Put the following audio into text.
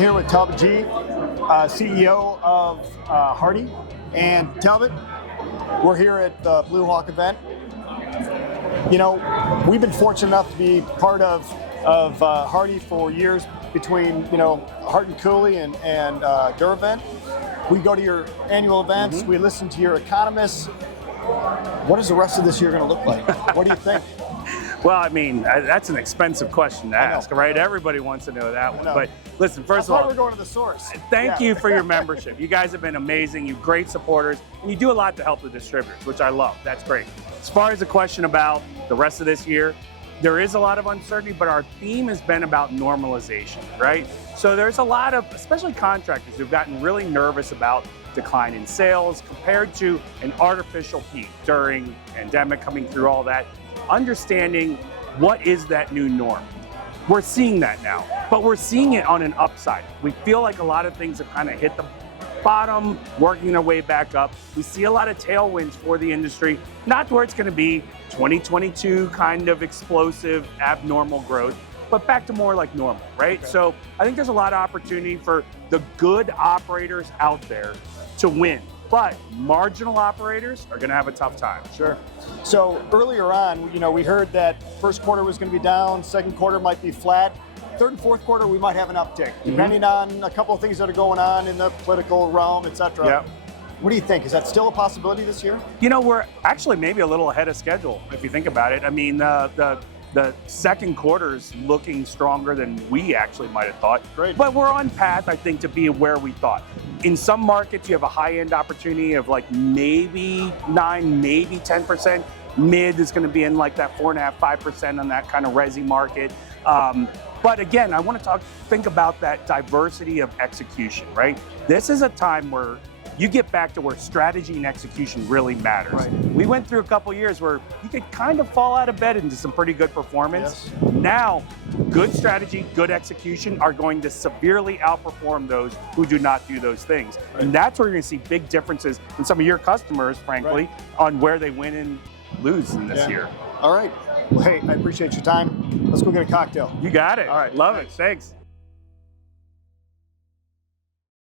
here with Talbot G, CEO of HARDI. And Talbot, we're here at the Blue Hawk event. You know, we've been fortunate enough to be part of HARDI for years between, Hart and Cooley and Duravent. We go to your annual events, we listen to your economists. What is the rest of this year going to look like? What do you think? Well, I mean, that's an expensive question to ask, right? Everybody wants to know that one. But listen, first of all, we're going to the source. Thank you for your membership. You guys have been amazing. You're great supporters, and you do a lot to help the distributors, which I love. That's great. As far as the question about the rest of this year, there is a lot of uncertainty, but our theme has been about normalization, right? So there's a lot of, especially contractors, who've gotten really nervous about decline in sales compared to an artificial peak during pandemic, coming through all that. Understanding what is that new norm. We're seeing that now, but we're seeing it on an upside. We feel like a lot of things have kind of hit the bottom, working their way back up. We see a lot of tailwinds for the industry, not where it's going to be 2022 kind of explosive, abnormal growth, but back to more like normal, right? Okay. So I think there's a lot of opportunity for the good operators out there to win. But marginal operators are going to have a tough time. Sure. So earlier on, we heard that first quarter was going to be down, second quarter might be flat. Third and fourth quarter, we might have an uptick, depending on a couple of things that are going on in the political realm, et cetera. Yep. What do you think? Is that still a possibility this year? We're actually maybe a little ahead of schedule, if you think about it. I mean, the second quarter's looking stronger than we actually might have thought. Great. But we're on path, I think, to be where we thought. In some markets, you have a high-end opportunity of like maybe 9, maybe 10%. Mid is going to be in like that 4.5%, 5% on that kind of resi market. But again, I want to think about that diversity of execution, right? This is a time where you get back to where strategy and execution really matters. Right. We went through a couple years where you could kind of fall out of bed into some pretty good performance. Yes. Now, good strategy, good execution are going to severely outperform those who do not do those things. Right. And that's where you're going to see big differences in some of your customers, frankly, on where they win and lose in this year. All right. Well, hey, I appreciate your time. Let's go get a cocktail. You got it. All right. Love it. Thanks.